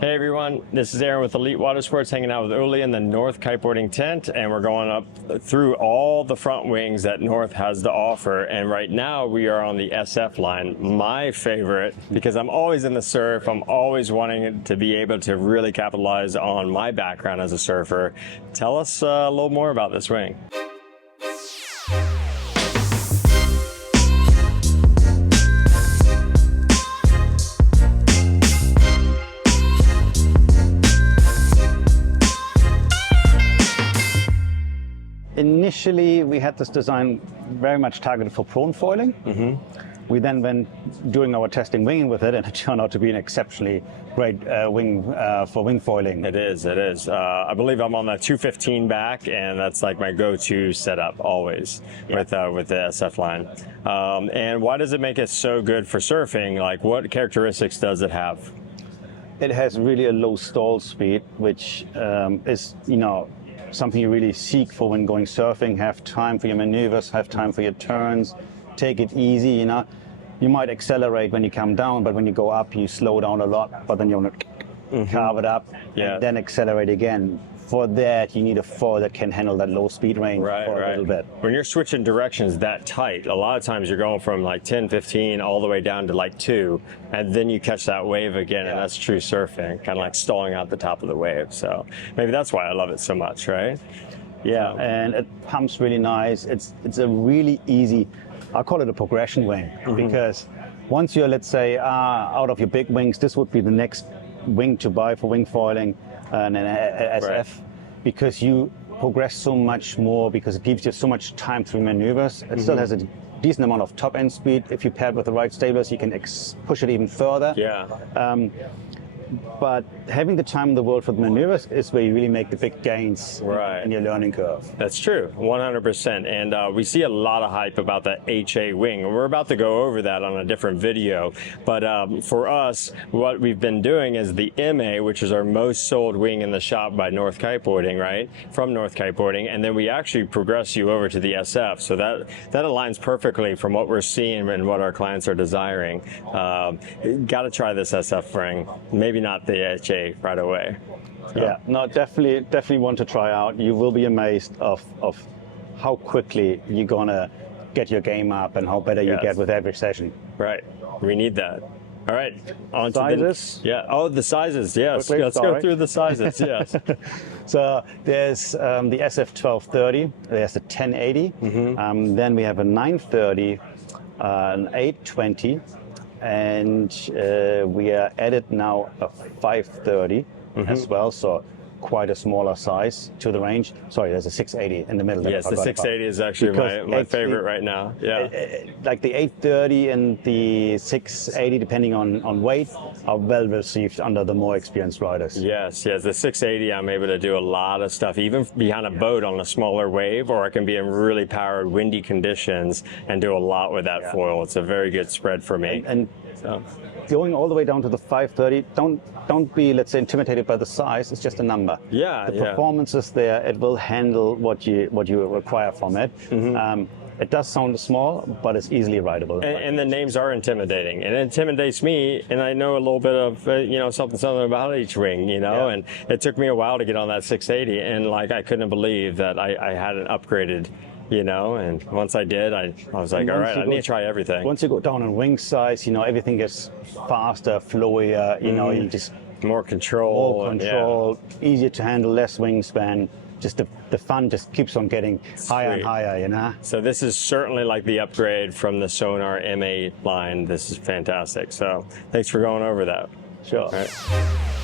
Hey everyone, this is Aaron with Elite Water Sports, hanging out with Uli in the North kiteboarding tent, and we're going up through all the front wings that North has to offer. And right now we are on the SF line, my favorite, because I'm always in the surf. I'm always wanting to be able to really capitalize on my background as a surfer. Tell us a little more about this wing. Initially, we had this design very much targeted for prone foiling. We then went doing our testing winging with it, and it turned out to be an exceptionally great wing for wing foiling. It is. I believe I'm on the 215 back, and that's like my go-to setup always with the SF line. And why does it make it so good for surfing? Like, what characteristics does it have? It has really a low stall speed, which is, something you really seek for when going surfing. Have time for your maneuvers, have time for your turns, take it easy. You might accelerate when you come down, but when you go up, you slow down a lot, but then you want to carve it up and then accelerate again. For that, you need a foil that can handle that low speed range for a little bit. When you're switching directions that tight, a lot of times you're going from like 10, 15 all the way down to like 2, and then you catch that wave again, and that's true surfing, kind of like stalling out the top of the wave. So maybe that's why I love it so much, right? Yeah, and it pumps really nice. It's a really easy, I call it a progression wing, because once you're, let's say, out of your big wings, this would be the next wing to buy for wing foiling and an SF, because you progress so much more, because it gives you so much time through maneuvers. It still has a decent amount of top end speed. If you pair it with the right stablers, you can push it even further. But having the time in the world for the maneuvers is where you really make the big gains in your learning curve. That's true, 100%. And we see a lot of hype about the HA wing. We're about to go over that on a different video. But for us, what we've been doing is the MA, which is our most sold wing in the shop by North Kiteboarding, right? From North Kiteboarding. And then we actually progress you over to the SF. So that aligns perfectly from what we're seeing and what our clients are desiring. Got to try this SF ring. Maybe not the HA right away. So. Yeah, no, definitely want to try out. You will be amazed of how quickly you're gonna get your game up and how better you get with every session. Right, we need that. All right, on sizes. The sizes. Yes, quickly, let's go through the sizes. Yes. So there's the SF 1230. There's the 1080. Then we have a 930, an 820. And we are added now a 530 as well, so quite a smaller size to the range. Sorry, there's a 680 in the middle. Yes, the 680 is actually my favorite right now. Yeah, like the 830 and the 680, depending on weight, are well received under the more experienced riders. Yes, the 680, I'm able to do a lot of stuff, even behind a boat on a smaller wave, or I can be in really powered, windy conditions and do a lot with that foil. It's a very good spread for me. And going all the way down to the 530, don't be, let's say, intimidated by the size. It's just a number. The performance is there. It will handle what you require from it. It does sound small, but it's easily rideable. And the names are intimidating. And it intimidates me, and I know a little bit of, something about each wing, and it took me a while to get on that 680, and like I couldn't believe that I hadn't upgraded, and once I did, I was like, all right, I need to try everything. Once you go down in wing size, everything gets faster, flowier, you just... More control. Easier to handle, less wingspan. Just the fun just keeps on getting higher and higher, So this is certainly like the upgrade from the Sonar MA line. This is fantastic. So thanks for going over that. Sure. All right.